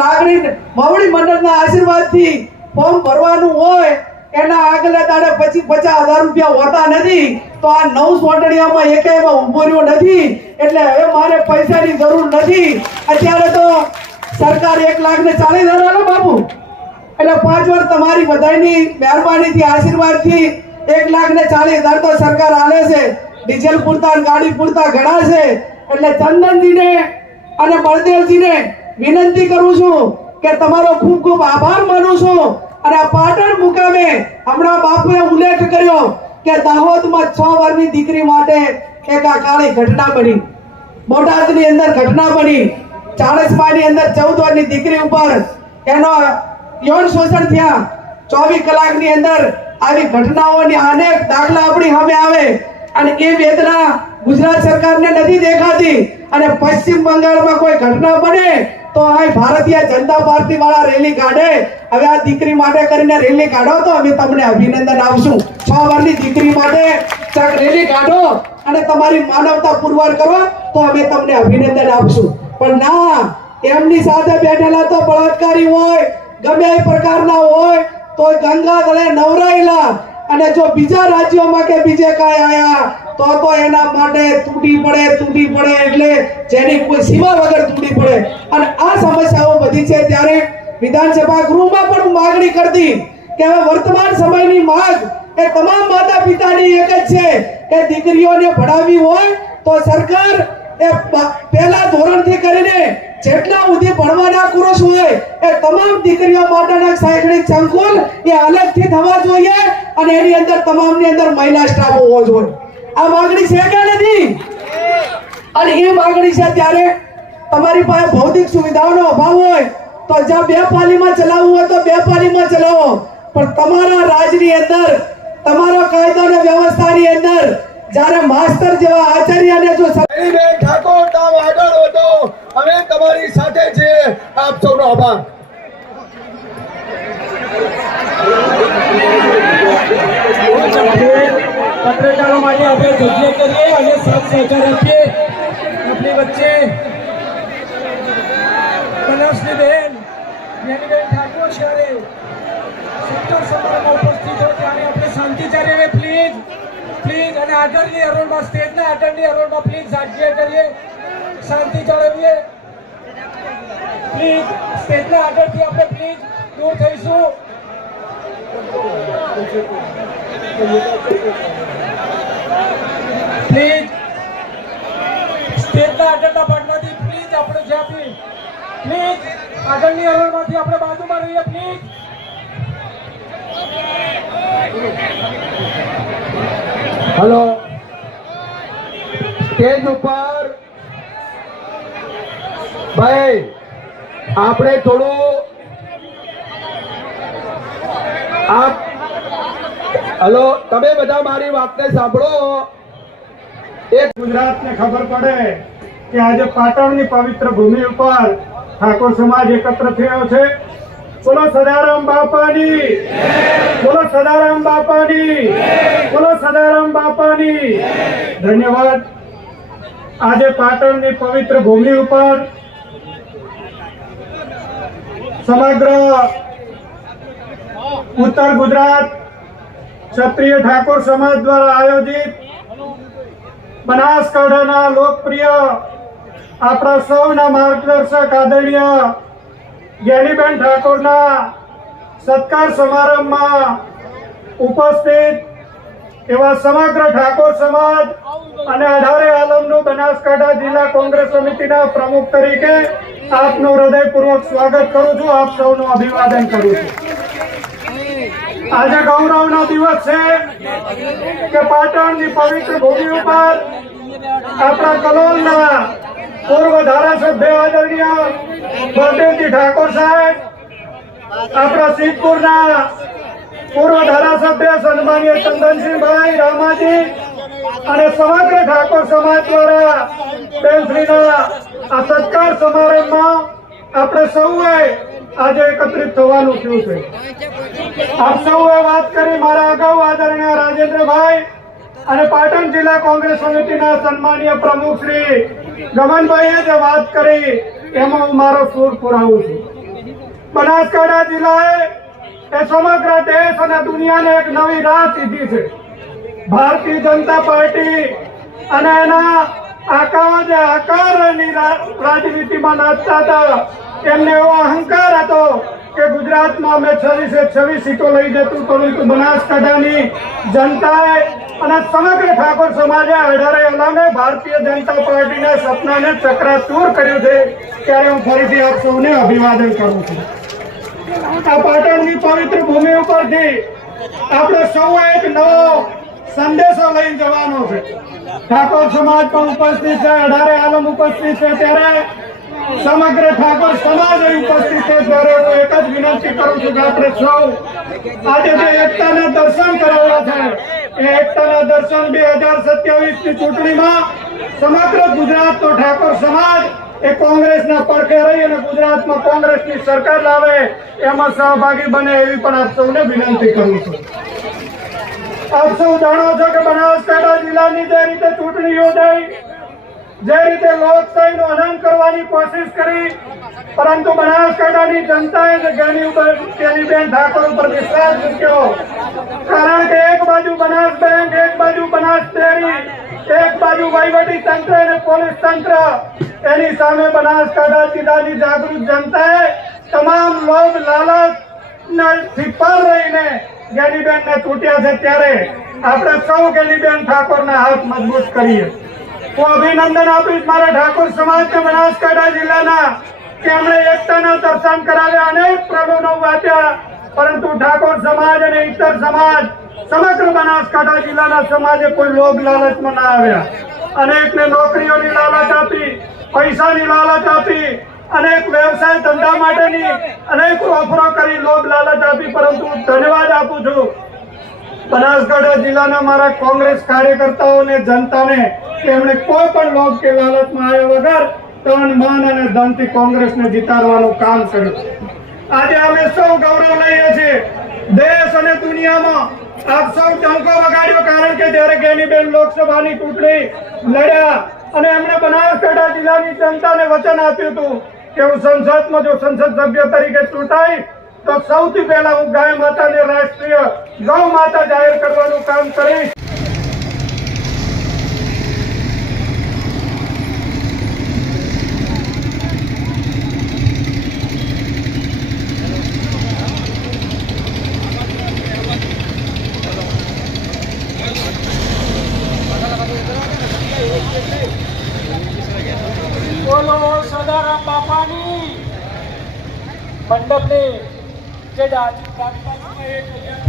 લાગણી મવડી મંડળના આશીર્વાદથી ફોર્મ ભરવાનું હોય, એના આગલા દાડે પછી પચાસ હજાર રૂપિયા હોતા નથી, તો આ નવ સોટડિયામાં એક ઊભો રહ્યો નથી, એટલે હવે મારે પૈસાની જરૂર નથી. અત્યારે તો સરકાર એક લાખ ને ચાલીસ હજાર બાપુ. એટલે પાંચ વાર તમારી બધાની મહેરબાનીથી, આશીર્વાદથી એક લાખ ને ચાલીસ હજાર તો સરકાર આલે છે. ડીઝલ પૂરતા ગાડી પૂરતા ઘણા છે. એટલે ચંદનજીને અને બળદેવજીને વિનંતી કરું છું કે તમારો ખૂબ ખૂબ આભાર માનું છું. અને પાટણ મુકામે હમણાં બાપુએ ઉલ્લેખ કર્યો કે દાહોદમાં છ વર્ષની દીકરી માટે એક અકાળી ઘટના બની. બોટાદની અંદર ઘટના બની. ચાણસમાની અંદર ચૌદ વર્ષની દીકરી ઉપર એનો યૌન શોષણ થયા. ચોવીસ કલાકની અંદર આવી ઘટનાઓની અનેક દાખલા આપણી સામે આવે. અને એ વેદના ગુજરાત સરકારને નથી દેખાતી. અને પશ્ચિમ બંગાળમાં કોઈ ઘટના બને તો આ ભારતીય જનતા પાર્ટી વાળા રેલી કાઢે. હવે આ દીકરી માટે કરીને રેલી કાઢો તો અમે તમને અભિનંદન આપશું. છ વારની દીકરી માટે રેલી કાઢો અને તમારી માનવતા પુરવાર કરો તો અમે તમને અભિનંદન આપશું. પણ ના, એમની સાથે બેઠેલા તો બળાત્કારી હોય, ગમે એ પ્રકારના હોય તો ગંગા દળે નવરાયેલા. અને જો બીજા રાજ્યોમાં કે બીજે કાંઈ આયા તો તો એના માટે તૂટી પડે તૂટી પડે એટલે જેની કોઈ સીમા વગર તૂટી પડે. અને આ સમસ્યાઓ બધી છે ત્યારે વિધાનસભા ગૃહમાં પણ માગણી કરતી કે હવે વર્તમાન સમયની માંગ એ તમામ માતા પિતાની એક જ છે કે દીકરીઓને ભણાવવી હોય તો સરકાર એ પહેલા ધોરણથી કરીને જેટલા સુધી ભણવાના પુરુષ હોય એ તમામ દીકરીઓ માટેના શૈક્ષણિક સંકુલ એ અલગથી થવા જોઈએ અને એની અંદર તમામની અંદર મહિલા સ્ટાફ હોવો જોઈએ. આ માંગણી છે કે નથી? અને એ માંગણી છે ત્યારે તમારી પાસે ભૌતિક સુવિધાઓનો અભાવ હોય તો જ્યાં બે પાલીમાં ચલાવવું હોય તો બે પાલીમાં ચલાવો. પણ તમારા રાજની અંદર, તમારા કાયદો અને વ્યવસ્થાની અંદર જ્યારે માસ્તર જેવા આચાર્યને જો ઠાકોર નામ આગળ વધો. અમે તમારી સાથે છે આપ સૌનો આભાર. માટે આપણે જગ્યા કરીએ અને સાથ સહકાર આપીએ. આપણી વચ્ચે બનાસની બેન જ્ઞાનીબેન ઠાકોર છે સત્તર સમારોહમાં ઉપસ્થિત હોય આપણે શાંતિચાર્ય રહે પ્લીઝ પ્લીઝ અને આગળની હરોળમાં સ્ટેજના આગળની હરોળમાં પ્લીઝ જગ્યા કરીએ. શાંતિ જાળવીએ. પ્લીઝ સ્ટેજના આગળથી આપણે પ્લીઝ દૂર થઈશું. પ્લીઝ સ્ટેજના આગળના ભાગમાંથી પ્લીઝ આપણે જ્યાંથી પ્લીઝ આગળની હરોળમાંથી આપણે બાજુમાં રહીએ પ્લીઝ હલો સ્ટેજ ઉપર. ભાઈ, આપણે થોડું આપ હલો, તમે બધા મારી વાતને સાંભળો. એક ગુજરાતને ખબર પડે કે આજે પાટણની પવિત્ર ભૂમિ ઉપર ઠાકોર સમાજ એકત્ર થયો છે. બોલો સદારામ બાપાની. બોલો સદારામ બાપાની. બોલો સદારામ બાપાની. ધન્યવાદ. આજે પાટણની પવિત્ર ભૂમિ ઉપર સમગ્ર ઉત્તર ગુજરાત ક્ષત્રિય ઠાકોર સમાજ દ્વારા આયોજિત બનાસકાંઠાના લોકપ્રિય આપણા સૌના માર્ગદર્શક આદરણીય જ્ઞાનીબેન ઠાકોરના સત્કાર સમારંભમાં ઉપસ્થિત એવા સમગ્ર ઠાકોર સમાજ અને અઢારે આલમનું બનાસકાંઠા જિલ્લા કોંગ્રેસ સમિતિના પ્રમુખ તરીકે આપનું હૃદયપૂર્વક સ્વાગત કરું છું. આપ સૌનું અભિવાદન કરું છું. આજે ગૌરવનો દિવસ છે કે પાટણની પવિત્ર ભૂમિ ઉપર આપણા કલોલના પૂર્વ ધારાસભ્ય આદરણીય ભરદેવજી ઠાકોર સાહેબ, આપણા સિદ્ધપુરના પૂર્વ ધારાસભ્ય સન્માનીય ચંદનસિંહભાઈ રામાજી અને સમગ્ર ઠાકોર સમાજ દ્વારા બેનશ્રીના આ સત્કાર સમારંભમાં આપણે સૌએ આજે એકત્રિત થવાનું થયું છે. આપ સૌએ વાત કરી મારા અગાઉ આદરણીય રાજેન્દ્રભાઈ અને પાટણ જિલ્લા કોંગ્રેસ સમિતિના સન્માનીય પ્રમુખ ગમનભાઈએ જે વાત કરી, એમાં હું મારો સૂર પુરાવું છું. બનાસકાંઠા જિલ્લાએ એ સમગ્ર દેશ અને દુનિયાને એક નવી રાહ સીધી છે. ભારતીય જનતા પાર્ટી અને એના આકાઓ જે આકારની રાજનીતિમાં નાચતા હતા, એમને એવો અહંકાર હતો કે ગુજરાતમાં અમે છવ્વીસે છવ્વીસ સીટો લઈ જતું પરંતુ બનાસકાંઠાની જનતાએ અને સમગ્ર ઠાકોર સમાજે અઢારે અલામે ભારતીય જનતા પાર્ટીના સપનાને ચક્રાચૂર કર્યું છે, ત્યારે હું ફરીથી આપ સૌને અભિવાદન કરું છું. આ પાટણની પવિત્ર ભૂમિ ઉપરથી આપણે સૌ એક નવો સંદેશો લઈને જવાનો છે. ઠાકોર સમાજ પણ ઉપસ્થિત છે, અઢારે આલમ ઉપસ્થિત છે, ત્યારે સમગ્ર ઠાકોર સમાજ ઉપસ્થિત એક જ વિનંતી કરું છું કે આપણે સૌ આજે જે એકતાના દર્શન કરાવ્યા છે, એ એકતાના દર્શન બે હજાર સત્યાવીસની ચૂંટણીમાં સમગ્ર ગુજરાતનો ઠાકોર સમાજ એ કોંગ્રેસના પડખે રહી અને ગુજરાતમાં કોંગ્રેસની સરકાર લાવે, એમાં સહભાગી બને એવી પણ આપ સૌને વિનંતી કરું છું. આપ સૌ જાણો છો કે બનાસકાંઠા જિલ્લાની જે રીતે ચૂંટણી યોજાઈ જે રીતે લોકશાહીનો હનન કરવાની કોશિશ કરી, પરંતુ બનાસકાંઠાની જનતાએ કે એક બાજુ બનાસ એક બાજુ બનાસ એક બાજુ વહીવટી તંત્ર પોલીસ તંત્ર. એની સામે બનાસકાંઠા જિલ્લાની જાગૃત જનતાએ તમામ લોભ લાલચથી પર રહીને જ્ઞાનીબેન ને તૂટ્યા છે ત્યારે આપણે સૌ જ્ઞાનીબેન ઠાકોરના હાથ મજબૂત કરીએ. હું અભિનંદન આપીશ. મારા ઠાકોર સમાજને બનાસકાંઠા જિલ્લાના. કે એમણે એકતાના દર્શન કરાવ્યા અનેક પ્રલોભનો વાંચ્યા. પરંતુ ઠાકોર સમાજ અને ઇતર સમાજ, સમગ્ર બનાસકાંઠા જિલ્લાના સમાજે કોઈ લોભ લાલચમાં ના આવ્યા. અનેકને નોકરીઓની લાલચ આપી, પૈસાની લાલચ આપી, અનેક વ્યવસાય ધંધા માટેની અનેક ઓફરો કરી લોભ લાલચ આપી. પરંતુ ધન્યવાદ આપું છું. બનાસકાંઠા જિલ્લાના મારા કોંગ્રેસ કાર્યકર્તાઓને જનતાને કે એમણે કોઈ પણ લોભ કે લાલચમાં આવ્યા વગર તન, મન અને ધનથી કોંગ્રેસને જીતાડવાનું કામ કર્યું. આજે અમે સૌ ગૌરવ લઈએ છીએ. દેશ અને દુનિયામાં આપ સૌ ટંકો વગાડ્યો કારણ કે જ્યારે ગેનીબેન લોકસભાની ચૂંટણી લડ્યા અને એમણે બનાસકાંઠા જિલ્લાની જનતાને વચન આપ્યું હતું કે હું સંસદમાં જો સંસદ સભ્ય તરીકે ચૂંટાઈ તો સૌથી પહેલા હું ગાય માતાને રાષ્ટ્રીય ગૌ માતા જાહેર કરવાનું કામ કરીશ. બોલો સદારામ બાપાની મંડપની જે ડાબી ડાબી બાજુમાં એક